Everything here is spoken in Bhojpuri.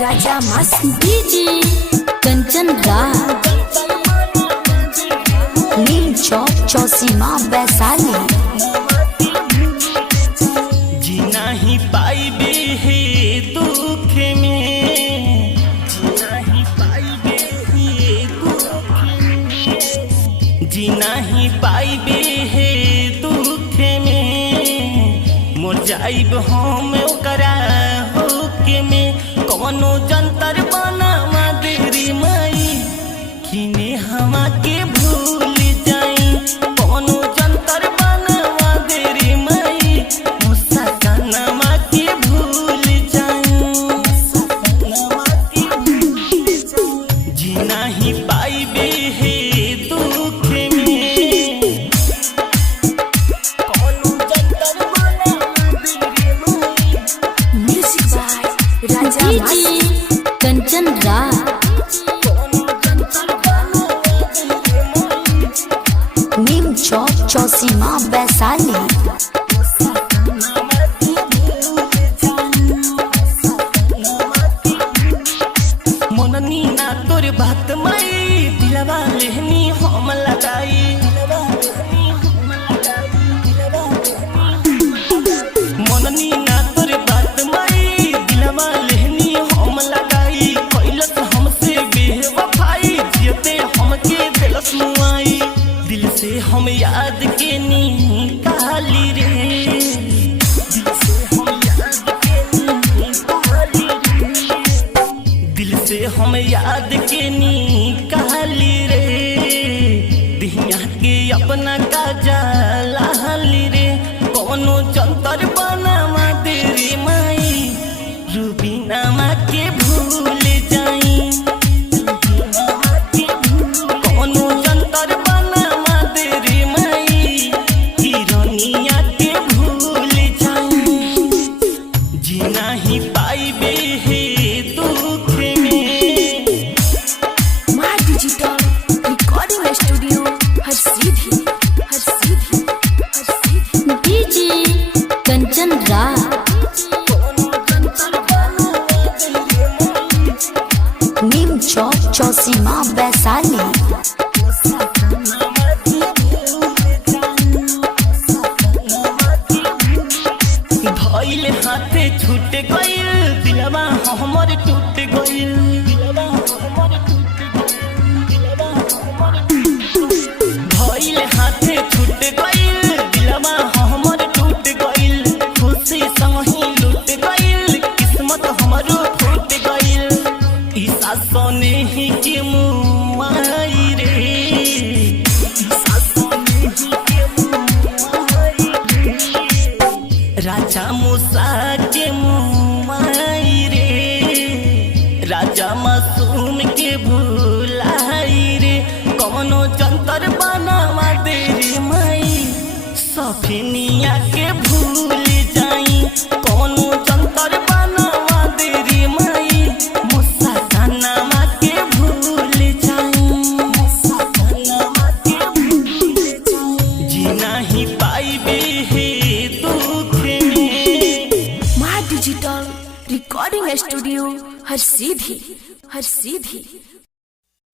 राजा मस्त डीजे कंचन राज नीम चौक चौसीमा वैशाली। जीना ही पाइबे हे दुख में, जीना ही पाइबे हे दुख में, जीना ही पाइबे हे दुख में, मोर जाइब हम ओकरा होके में। कौनो जंतर बनावा देरी माई किने हमा के भूल जाई, कौनो जंतर बनावा देरी माई मुस्सा कनमा के भूल जाई, सपनमा के भूल जाई। जीना ही पाइबे हे दुख में, कौनो जंतर बनावा देरी माई। म्यूजिक बाय राजा मस्त कंचन राज नीम चौक चौसीमा वैशाली। मननी ना तोर बात माई दिलवा लेहनी हम लगाई, मननी ना तोर बात माई दिलवा लेहनी हम लगाई। कैलस हमसे बेवफाई जियते हमके दिलस मुआई, दिल से हम याद के निकाली रे, दिल से हम याद के निकाली रे, दिल से हम याद के निकाली रे। दिहिया के अपना काजा लाली रे, कौनो जंतर बनावा तेरी माई रूबीना माँ के भूल जाई, कौनो जंतर बनावा तेरी माई हिरनिया के भूल जाई। जीना ही पाइबे हे दुख में। माँ डिजिटल रिकॉर्डिंग स्टूडियो हर सीधी डीजे कंचन राज नीम चौक चौसीमा वैशाली। धइल हाथे छूट गइल दिलवा हमर टूट गइल, धइल हाथे छूट गइल दिलवा हमर टूट गइल। खुशी संगी लूट गइल किस्मत हमरो फूट गइल। ई सासने ही के मुआई रे, ई सासने ही के मुआई रे। राजा मूसा के मुआई रे, राजा मासूम के भूलाई रे। कौनो जंतर बनावा देरी माई सफिनिया के भूल जाई, कौनो जंतर बनावा देरी माई मुस्सा कनमा के भूल जाई, मुस्सा कनमा के भूल जाई। जीना ही पाइबे हे दुख में। माँ डिजिटल रिकॉर्डिंग स्टूडियो हर सीधी